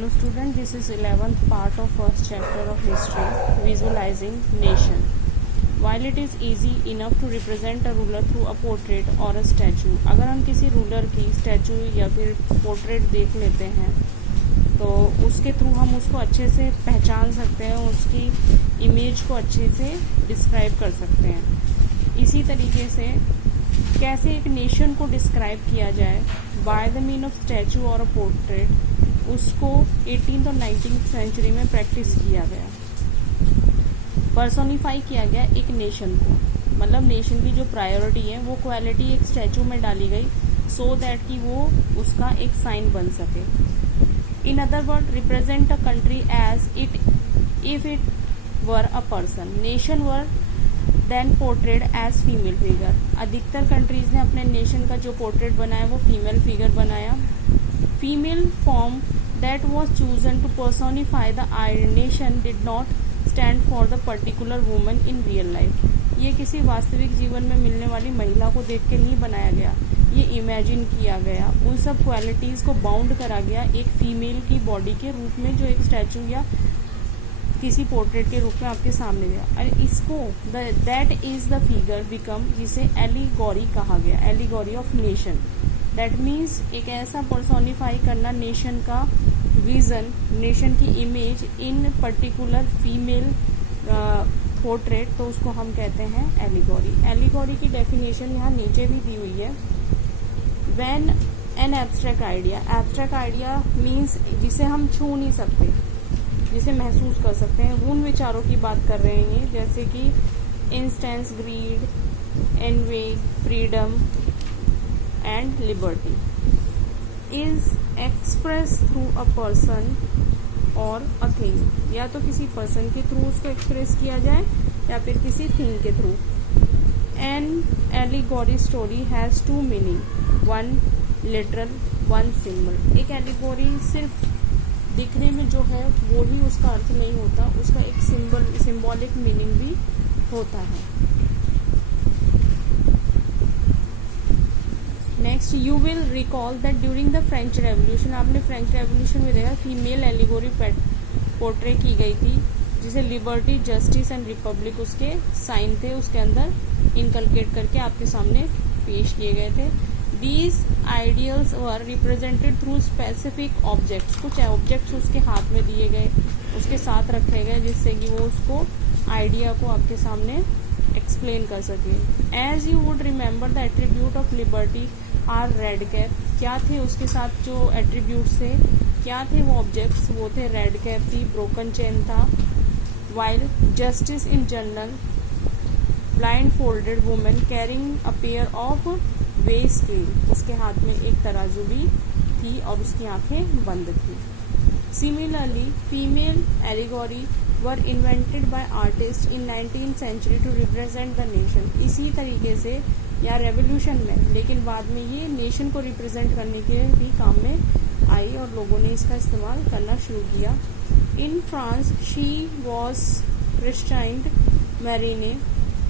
Hello student, this is 11th part of first chapter of history, visualizing nation. While it is easy enough to represent a ruler through a portrait or a statue, अगर हम किसी ruler की statue या फिर portrait देख लेते हैं तो उसके थ्रू हम उसको अच्छे से पहचान सकते हैं, उसकी इमेज को अच्छे से डिस्क्राइब कर सकते हैं। इसी तरीके से कैसे एक नेशन को डिस्क्राइब किया जाए by the mean of statute और अ पोर्ट्रेट, उसको 18th और 19th सेंचुरी में प्रैक्टिस किया गया, पर्सोनिफाई किया गया एक नेशन को। मतलब नेशन की जो प्रायोरिटी है वो क्वालिटी एक स्टैचू में डाली गई सो दैट कि वो उसका एक साइन बन सके। In other word, represent a country as it if it were a person, nation were then portrait as female figure. अधिकतर कंट्रीज ने अपने नेशन का जो पोर्ट्रेट बनाया वो फीमेल फिगर बनाया। Female form that was chosen to personify the nation did not stand for the particular woman in real life। ये किसी वास्तविक जीवन में मिलने वाली महिला को देख के नहीं बनाया गया, ये इमेजिन किया गया, उन सब क्वालिटीज़ को बाउंड करा गया एक फीमेल की बॉडी के रूप में जो एक स्टैचू या किसी पोर्ट्रेट के रूप में आपके सामने गया। और इसको that is the figure become, जिसे एलिगोरी कहा गया, allegory of nation. That means एक ऐसा पर्सोनिफाई करना नेशन का विजन, नेशन की image in particular female portrait, तो उसको हम कहते हैं एलिगोरी। एलिगोरी की डेफिनेशन यहाँ नीचे भी दी हुई है। When an abstract idea, abstract idea means जिसे हम छू नहीं सकते, जिसे महसूस कर सकते हैं, उन विचारों की बात कर रहे हैं ये, जैसे कि instance, greed, envy, freedom and liberty is express through a person और अ थिंग। या तो किसी पर्सन के थ्रू उसको एक्सप्रेस किया जाए या फिर किसी थिंग के through. An allegory story has two meaning, one literal, one symbol. एक एलिगोरी सिर्फ दिखने में जो है वो ही उसका अर्थ नहीं होता, उसका एक सिंबॉलिक मीनिंग भी होता है। Next, you will recall that during the French revolution, आपने फ्रेंच रेवोल्यूशन में देखा फीमेल एलिगोरी पोर्ट्रे की गई थी, जिसे लिबर्टी, जस्टिस एंड रिपब्लिक उसके साइन थे, उसके अंदर इनकलकेट करके आपके सामने पेश किए गए थे। These ideals were represented through specific objects, कुछ ऑब्जेक्ट्स उसके हाथ में दिए गए, उसके साथ रखे गए, जिससे कि वो उसको आइडिया को आपके सामने एक्सप्लेन कर सके। As you would remember the attribute of liberty are red cap, क्या थे उसके साथ जो एट्रीब्यूट्स थे, क्या थे वो ऑब्जेक्ट्स, वो थे रेड कैप थी, ब्रोकन चेन था। While justice in general, blind folded women carrying a pair of way scale, उसके हाथ में एक तराजू भी थी और उसकी आंखें बंद थी। Similarly female allegory were invented by artist in 19th century to represent the nation. इसी तरीके से या रेवोल्यूशन में, लेकिन बाद में ये नेशन को रिप्रेजेंट करने के भी काम में आई और लोगों ने इसका इस्तेमाल करना शुरू किया। In France she was christened Marianne,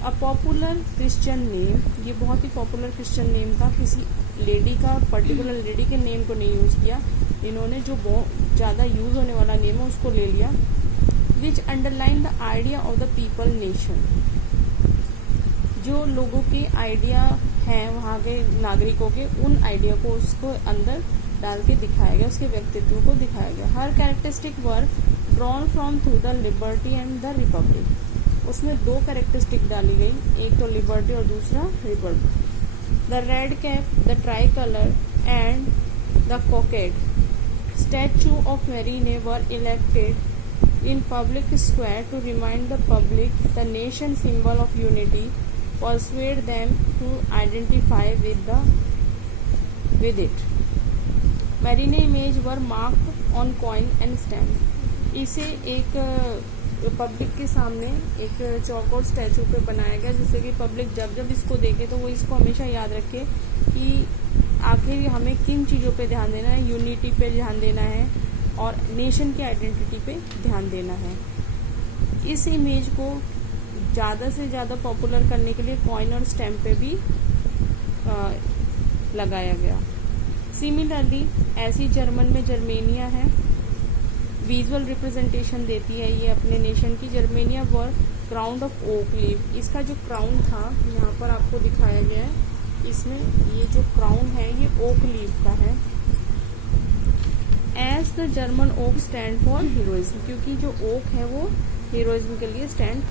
a popular Christian name, ये बहुत ही पॉपुलर क्रिश्चियन नेम था, किसी लेडी का, पर्टिकुलर लेडी के नेम को नहीं यूज़ किया, इन्होंने जो बहुत ज़्यादा यूज़ होने वाला नेम है उसको ले लिया। Which underline the idea of the people nation, जो लोगों के आइडिया हैं वहाँ के नागरिकों के, उन आइडिया को उसको अंदर डाल के दिखाया गया, उसके व्यक्तित्व को दिखाया गया। Her characteristic were drawn from through the liberty and the republic, उसमें दो कैरेक्टरिस्टिक डाली गई, एक तो लिबर्टी और दूसरा republic. The red cap, the tricolour and the cockade statue of Marianne were elected in public square to remind the public the nation symbol of unity, persuade them to identify with it. Marine image were marked on coin and stamp। इसे एक public के सामने एक चौकोर statue पे बनाया गया, जिससे कि पब्लिक जब जब इसको देखे तो वो इसको हमेशा याद रखे कि आखिर हमें किन चीज़ों पे ध्यान देना है, यूनिटी पे ध्यान देना है और नेशन की आइडेंटिटी पे ध्यान देना है। इस इमेज को ज़्यादा से ज़्यादा पॉपुलर करने के लिए कॉइन और स्टैम्प पे भी लगाया गया। सिमिलरली ऐसी जर्मन में जर्मेनिया है, विजुअल रिप्रेजेंटेशन देती है ये अपने नेशन की। Germania were crown of oak leave, इसका जो क्राउन था यहाँ पर आपको दिखाया गया है, इसमें ये जो क्राउन है ये ओक लीव का है। As the German oak stand for heroism, क्योंकि जो ओक है वो हीरोइज्म के लिए स्टैंड।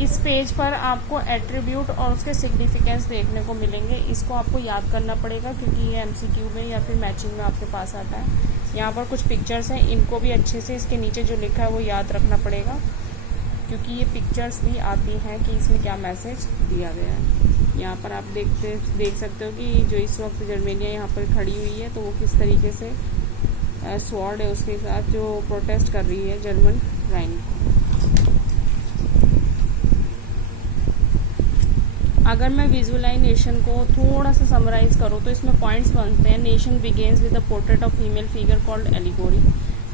इस पेज पर आपको एट्रीब्यूट और उसके सिग्निफिकेंस देखने को मिलेंगे। इसको आपको याद करना पड़ेगा क्योंकि ये एमसीक्यू में या फिर मैचिंग में आपके पास आता है। यहाँ पर कुछ पिक्चर्स हैं, इनको भी अच्छे से इसके नीचे जो लिखा है वो याद रखना पड़ेगा क्योंकि ये पिक्चर्स भी आती हैं कि इसमें क्या मैसेज दिया गया है। यहाँ पर आप देख सकते हो कि जो इस वक्त जर्मेनिया यहाँ पर खड़ी हुई है तो वो किस तरीके से स्वॉर्ड है उसके साथ जो प्रोटेस्ट कर रही है जर्मन राइन को। अगर मैं विजुअलाइजेशन को थोड़ा सा समराइज करूँ तो इसमें पॉइंट्स बनते हैं। Nation begins with a portrait of female figure called allegory.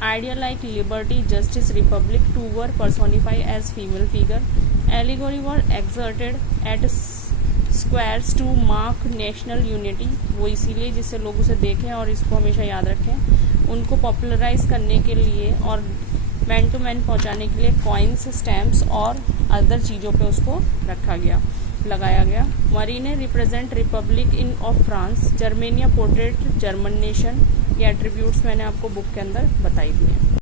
Idea like liberty, justice, republic to were personify as female figure. Allegory were exerted at squares to mark national unity, वो इसीलिए जिससे लोग उसे देखें और इसको हमेशा याद रखें। उनको पॉपुलराइज करने के लिए और मैन टू मैन पहुँचाने के लिए कॉइन्स, स्टैम्प्स और अदर चीज़ों पे उसको लगाया गया। Marianne represent republic in of France. Germania portrait German nation. ये एट्रीब्यूट्स मैंने आपको बुक के अंदर बताई दिए।